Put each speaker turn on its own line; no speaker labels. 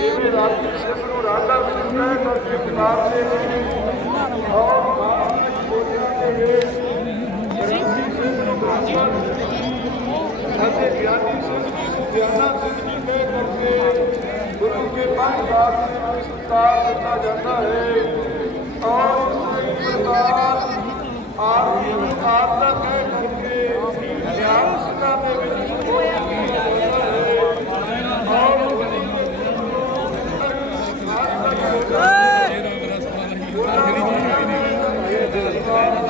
देवी रात्रि विष्णु राधा विष्णु करके बिहार से और योजना के लिए गरीबी से धन्य ज्ञानी सिंह की सुजाना सिंह जी में करके गुरु के पांच बार से पुरस्कार दिया जाता है और इस प्रकार Lord.